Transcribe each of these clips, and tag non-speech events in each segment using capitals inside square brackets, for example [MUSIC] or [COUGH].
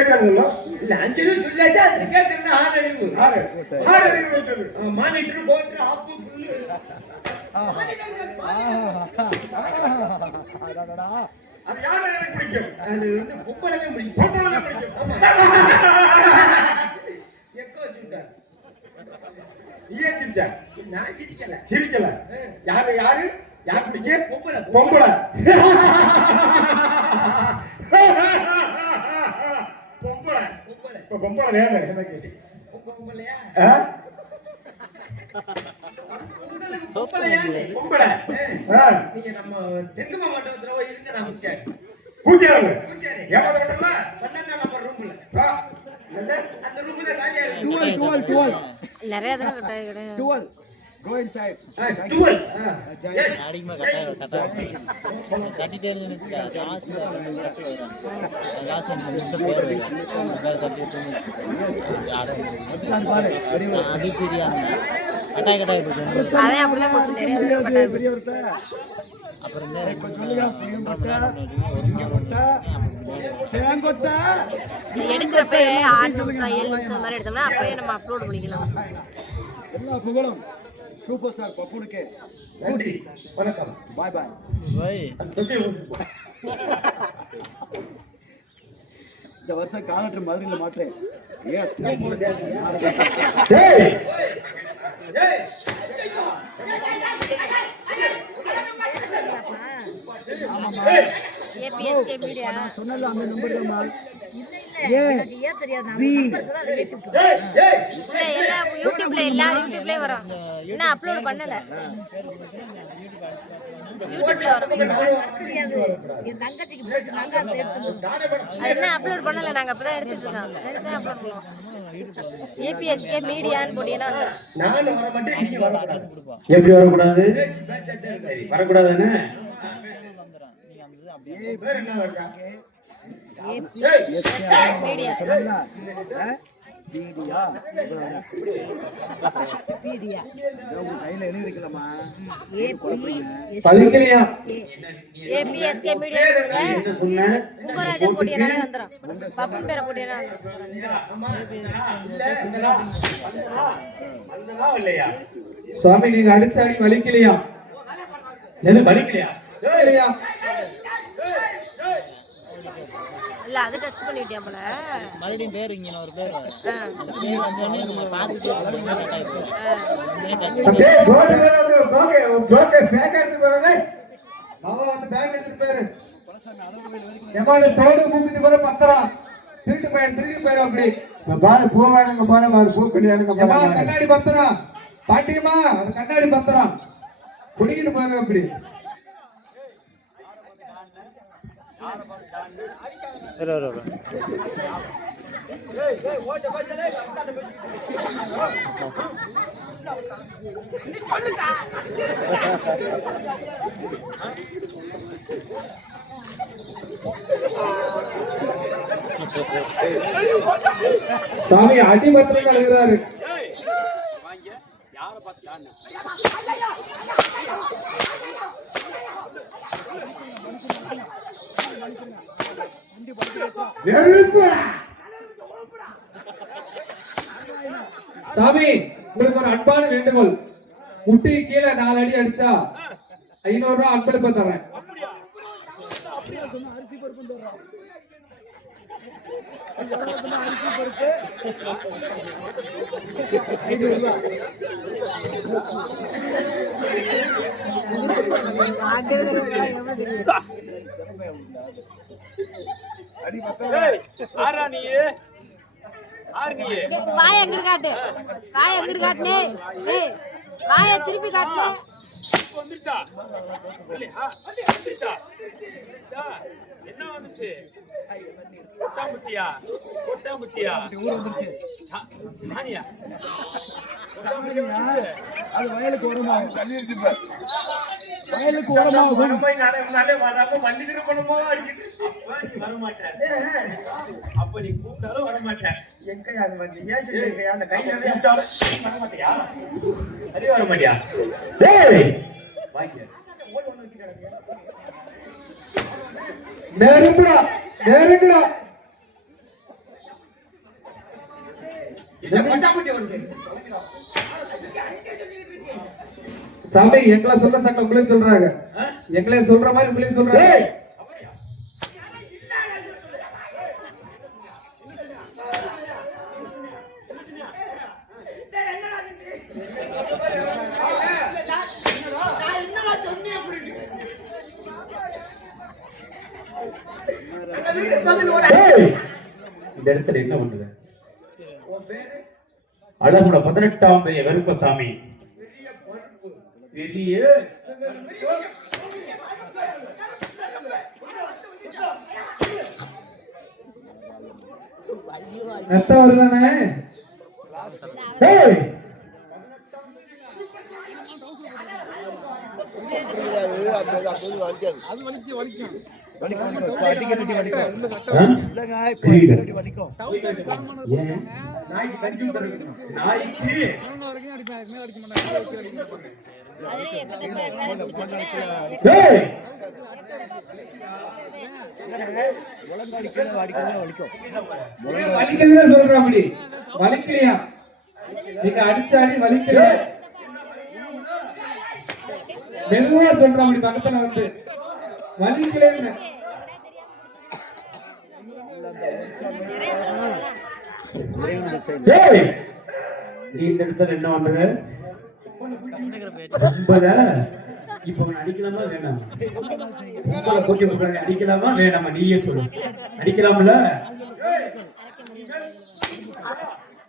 கேட்கறது ஆறறிவு. ஆறு ஆறு அறிவு வைத்தது மானிட்டர் கோட்டர் ஆப்பு புல்லு அது யாரை எனக்கு பிடிக்கும். அது வந்து பொம்பளை பிடிக்கும். பொம்பளை தான் பிடிக்கும். எக்கோ வச்சுட்டார் சிரிச்ச? நான் சிரிக்கல. சிரிக்கல? யாரு யாரு? யார் பிடிக்கும் பொம்பளை. பொம்பளை. [LAUGHS] பொம்பளை. பொம்பளை. இப்ப பொம்பளை வேணும் எனக்கு. பொம்பளை. நீங்க நம்ம நான் முடிச்சாரு கூட்டியாரு. ஏமாத பன்னெண்டாம் நம்பர் ரூம்ல? அந்த ரூம்ல காலியா இருக்கு டுவெல் டுவெல் டுவெல். நிறைய கட்டிட்டே லாஸ்ட் லாஸ்ட் பாரு அது போச்சு. போச்சு கட்டாய போச்சு. பெரியவர்கிட்ட அப்புறம் இப்ப சொல்லுங்க எடுக்கிறப்ப ஆறு நிமிஷம் ஏழு நிமிஷம் மாதிரி எடுத்தோம்னா அப்பயே நம்ம அப்லோட் பண்ணிக்கலாம். எல்லா புகழும். சூப்பர் ஸ்டார் பப்புனுக்கு. நன்றி. வணக்கம். பாய். பாய் போய். இந்த வருஷம் காலற்று மதுரையில் மாற்றேன் எஸ் மீடியா. சொன்னல அந்த நம்பர் தான் ஏன் ஏய் ஏய் எல்லா யூடியூப்ல எல்லா யூடியூப்லயும் வரும். இன்னும் அப்லோட் பண்ணல. யூடியூப்ல வரும். அது என்ன அப்லோட் பண்ணல. நாங்க அப்பதான் எடுத்துட்டு இருக்கோம் எடுத்து அப்லோட் பண்ணுவோம் ஏபிஎஸ்கே மீடியான்னு போட்டீங்கன்னா எப்படி வரக்கூடாது? சொன்னல மீடியா உங்க கையில மீடியா என்ன பப்பன் பேரை இல்ல வந்ததா இல்லையா சுவாமி நீங்க அடிச்ச அடி வலிக்கலையா? என்ன படிக்கலையா இல்லையா? இல்ல அது டச் போல. மறுபடியும் பேர் இங்க ஒரு பேர். அந்த பேர் நம்ம பேக் எடுத்து போறதே மாமா வந்து பேக் எடுத்துட்டு போயிரு. எமான தோடு மூக்கிட்டு போற பத்திரம். திருட்டு பையன் திருட்டு அப்படி. பாரு பூவானுங்க பாரு பாரு பூ கல்யாணங்க பாரு. கண்ணாடி பத்திரம். பாட்டியம்மா அது கண்ணாடி பத்திரம். குடிக்கிட்டு போயிரு அப்படி. சாமி அடி பத்திரம் கழுகுறாரு வெறுப்புடா சாமி உங்களுக்கு ஒரு அன்பான வேண்டுகோள். முட்டி கீழே நாலு அடி அடிச்சா ஐநூறு ரூபாய் அன்பளிப்ப தரேன் அடி பத்தல ஆறா நீ ஆறு நீ வாய எங்கிட்டு காட்டு வாய எங்கிட்டு காட்டுனே ஏய் வாய திருப்பி காட்டுனே வந்துருச்சா இல்லையா வந்துருச்சா வந்துருச்சா? என்ன வந்துச்சு? கொட்டாம்பட்டியா? கொட்டாம்பட்டியா? ஊர் வந்துருச்சு சாணியா அது வயலுக்கு உரமா தண்ணி இருக்கு வயலுக்கு உரமாகும் போய் நடந்தாலே வராம வண்டி திருப்பணுமோ அடிக்கிட்டு. அப்ப நீ வரமாட்ட அப்ப நீ கூப்பிட்டாலும் மாட்டேன் எங்க யாரு வந்து ஏன் சொல்லிருக்கையா அந்த கையில வர மாட்டியா அதே வர மாட்டியா டேய் வாங்க நெருங்குடா நெருங்குடா. சாமி எங்களை சொல்ற சட்டம் உங்களையும் சொல்றாங்க. எங்களையும் சொல்ற மாதிரி உங்களையும் சொல்றாங்க. இந்த இடத்துல என்ன பண்ணுது அழகுட பதினெட்டாம் பெரிய கருப்பசாமி பெரிய ரத்தம் வருதானே? அது வலிக்கு வலிக்கும் வலிக்குதுன்னு சொல்ற அப்படி. வலிக்கலையா? நீங்க அடிச்ச அடி வலிக்கல மெதுவா சொல்ற அப்படி பக்கத்துல வந்து. வலிக்கலன்னு டேய் இந்த இடத்துல என்ன இப்ப அவன் அடிக்கலாமா வேணாமா? கும்பல கூட்டி அடிக்கலாமா வேணாமா? நீயே சொல்லு. அடிக்கலாம்ல?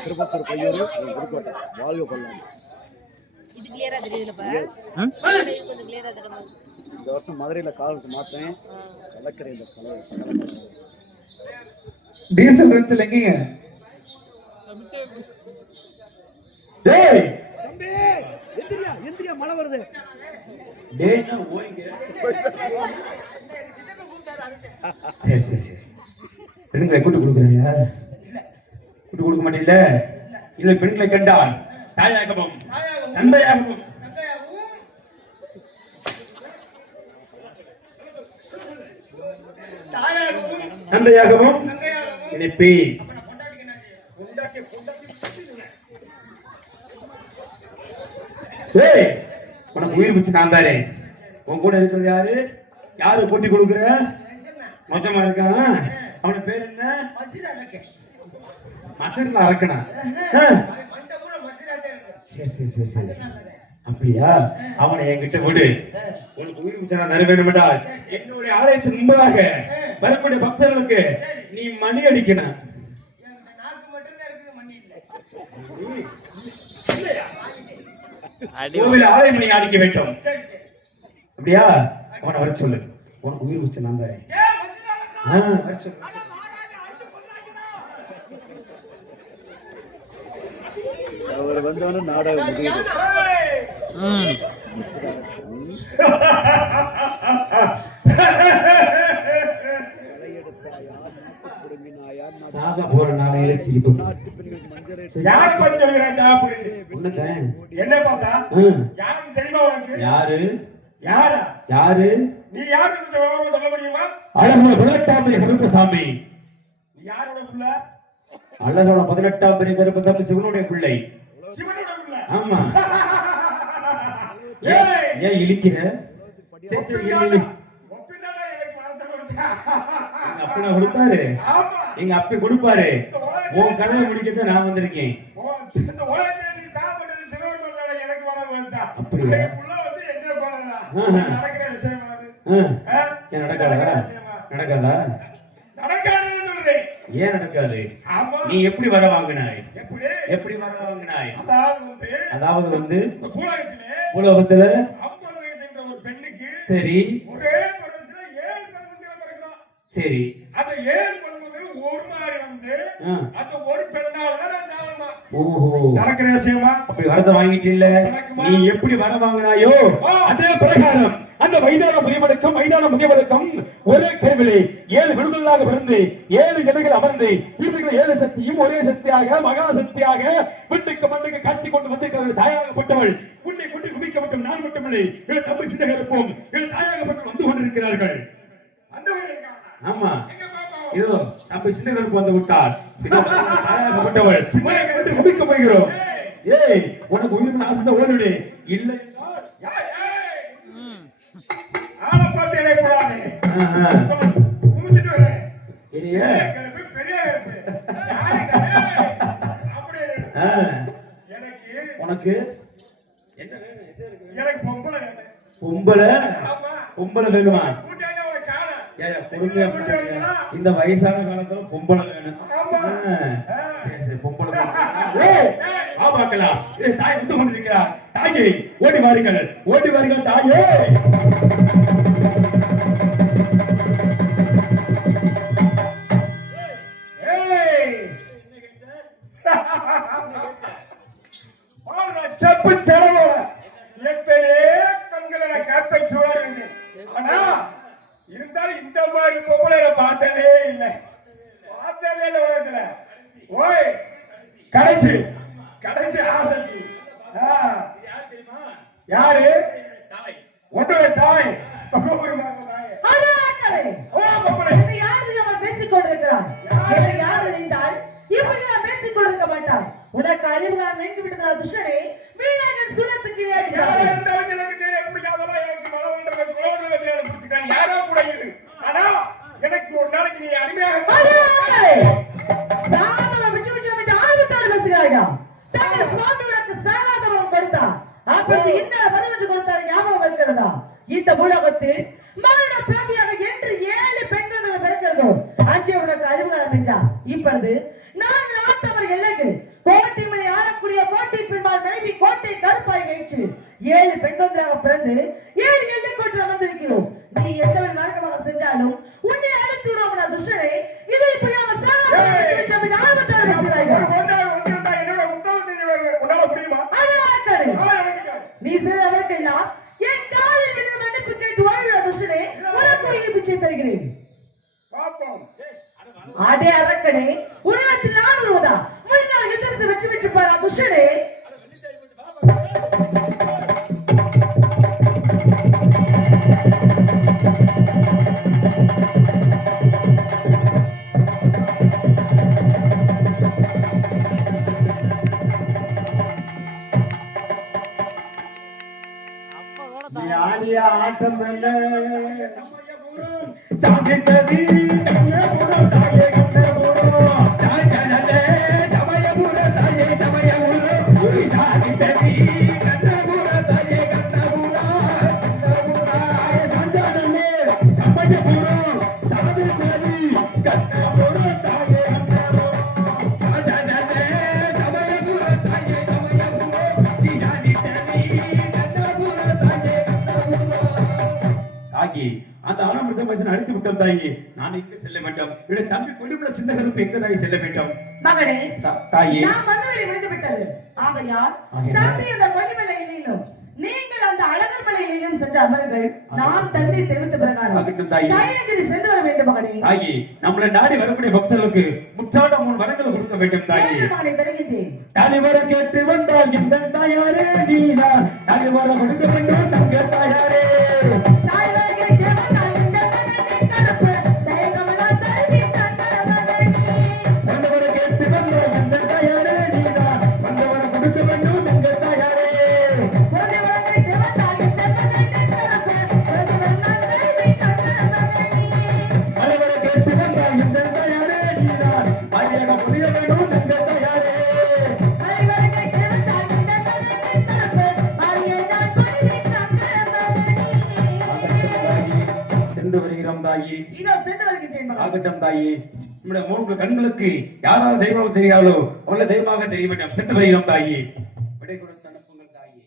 திருப்பத்தூர் கையூர் புதுக்கோட்டை வாழ்க கொள்ளாங்க இந்த வருஷம் மதுரையில காலுக்கு மாத்தேன் கலக்கரையில் கலவை டீசல் இருந்துச்சு இல்லைங்க டேய் எந்திரியா எந்திரியா மழை வருது. டேய்னா ஓய்ங்க சரி சரி சரி பெண்களை கூட்டு கொடுக்குறீங்க கூட்டு கொடுக்க மாட்டீங்கள இல்லை பெண்களை கண்டால் தாயாகமும் தந்தையாகவும். தந்தையாகவும் நினைப்பேன் டேய் உனக்கு உயிர் பிச்சு நான் தாரே உன் கூட இருக்கிறது யாரு? யாரு போட்டி கொடுக்குற? மொச்சமா இருக்கான் அவன பேர் என்ன? மசர்ல அரக்கனா. சரி சரி சரி சரி. அப்படியா? அவனை என்கிட்ட விடு. உனக்கு உயிர் பிச்சை நான் தர வேண்டுமென்றால் என்னுடைய ஆலயத்தின் முன்பதாக வரக்கூடிய பக்தர்களுக்கு நீ மணி அடிக்கணும். கோவில் ஆலய மணி அடிக்க வேண்டும். அப்படியா? அவனை வர சொல்லு. உனக்கு உயிர் பிச்சை நான் வர சொல்லு. அவர் வந்தவன நாடகம் முடியுது. சாக போற நாளையில சிரிப்பு யாரை பத்தி சொல்லுகிறான் ஜாபுரின்னு உன்னதான் என்ன பார்த்தா. யாருன்னு தெரியுமா உனக்கு? யாரு? யாரா? யாரு? நீ யாருக்கு கொஞ்சம் விவரம் சொல்ல முடியுமா? அழகோட பதினெட்டாம் கருப்பசாமி நீ யாரோட புள்ள? அழகோட பதினெட்டாம் பெரிய கருப்பசாமி சிவனுடைய பிள்ளை. சிவனோட புள்ள. ஆமா. ஏன் இழிக்கிற? சரி சரி. ஒப்பிந்தாடா எனக்கு வரத்தை கொடுத்தா எங்க அப்பா கொடுத்தாரு. எங்க அப்பா கொடுப்பாரு. உன் கதையை முடிக்கத்தான் நான் வந்திருக்கேன். நடக்காதா? நடக்காதா? ஏன் நடக்காது? நீ எப்படி வர வாங்கினாய்? எப்படி வர வாங்கினாய்? அதாவது வந்து உலகத்துல சரி. ஒரே சரி. அந்த ஏழு பெண் குழந்தைகள் ஒரு மாதிரி வந்து. அந்த ஒரு பெண்ணால தான் ஓஹோ. நடக்கிற விஷயமா? அப்படி வரத வாங்கிட்டு இல்ல. நீ எப்படி வர வாங்கினாயோ அதே பிரகாரம் அந்த மைதான முதியவனுக்கும் மைதான முதியவனுக்கும் ஒரே கருவிலே ஏழு விடுதலாக பிறந்து ஏழு ஜனங்கள் அமர்ந்து இவர்கள் ஏழு சக்தியும் ஒரே சக்தியாக மகா சக்தியாக விட்டுக்கு மண்ணுக்கு காட்சி கொண்டு வந்து தாயாகப்பட்டவள். உன்னை கொண்டு குவிக்கப்பட்ட நான் மட்டுமில்லை. இவள் தம்பி சிந்தக இருப்போம் இவள் தாயாகப்பட்டவள் வந்து கொண்டிருக்கிறார்கள். அந்த ஆமா இதோ தம்பி சின்ன கருப்பு வந்து விட்டார் குவிக்க போகிறோம் ஏய் உனக்கு உயிருக்கு ஆசை ஓடுடு இல்லை? ஆளை பார்த்து என்னை போடாதே. ஆஹா. குமிச்சிட்டு வரேன். பெரிய எனக்கு உனக்கு என்ன வேணும்? எனக்கு பொம்பளை. பொம்பளை. பொம்பளை வேணுமா கூட்டியாந்து அவளை காணோம். ஏய், பொறுமையா. இந்த வயசான காலத்துல பொம்பளை வேணும். சரி சரி பொம்பளை ஏய், தாய் வந்து கொண்டிருக்கிறார். தாயே ஓடி வாருங்கள். ஓடி வாருங்கள் தாயே. இருந்தாலும் இந்த மாதிரி பொம்பளை பார்த்ததே இல்லை. பார்த்ததே இல்லை உலகத்துல. ஓய் கடைசி கடைசி ஆசக்தி. யாரு? தாய். உன்னோட தாய். உனக்கு அறிவுகாரம் எங்கு விட்டதா துஷ்டனே? வீணாக தெரியும், எப்படி அதெல்லாம் எனக்கு பலவீனம் வச்சு, பலவீனம் யாரோ கூட இது. ஆனா, எனக்கு ஒரு நாளைக்கு நீ அடிமையாக மார்க்கமாக சென்றாலும் ஆடிய ஆட்டம் என்ன சாதிச்சதி விட்டோம் தாயி நான் எங்க செல்ல வேண்டும்? என்னுடைய தம்பி கொல்லுள்ள சின்ன கருப்பு எங்க தாயி செல்ல வேண்டும்? மகனே தாயி. நான் வந்தவழி முடிந்து விட்டது ஆகையால். தந்தை அந்த கொல்லிமலையிலும் நீங்கள் அந்த அழகர் மலையிலும் சென்று அமருங்கள். நான் தந்தை தெரிவித்த பிரகாரம். கைலகிரி சென்று வர வேண்டும் மகனே. தாயி நம்மளை நாடி வரக்கூடிய பக்தர்களுக்கு முற்றாட மூணு வரங்களை கொடுக்க வேண்டும் தாயி. மகனை தருகின்றேன். தலைவர கேட்டு வந்தால் எந்த தாயாரே நீரா? தலைவர கொடுக்க வேண்டும் தாயி, இதோ சென்று வருகின்றேன் ஆகட்டும் தாயி நம்முடைய மூன்று கண்களுக்கு யாராவது தெய்வம் தெரியாதோ அவளை தெய்வமாக தெரிய வேண்டும். சென்று வருகிறோம் தாயி. விடை கொடுத்து அனுப்புங்கள் தாயி.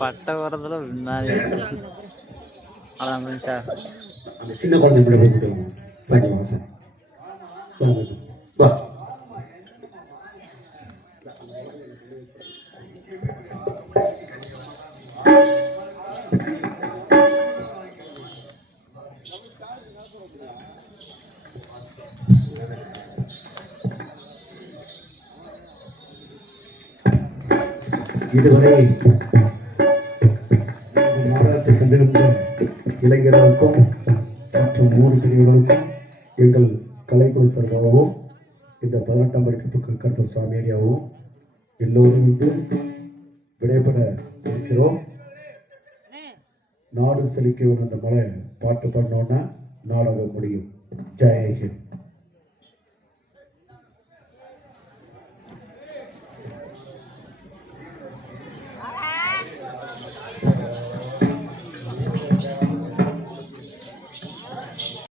பட்டை வரதுல அந்த சின்ன குழந்தை வா. இதுவரை நாடாட்சி கண்டிருந்த இளைஞர்களுக்கும் மற்றும் மூணு பிரிவுகளுக்கும் எங்கள் கலைக்குழு சார்பாகவும் இந்த பதினெட்டாம் படிப்பு கருத்தர் சுவாமியாகவும் எல்லோரும் வந்து விடைபெற இருக்கிறோம். நாடு செழிக்க அந்த மலை பாட்டு பண்ணோன்னா நாடகம் முடியும். ஜெயஹிந்த்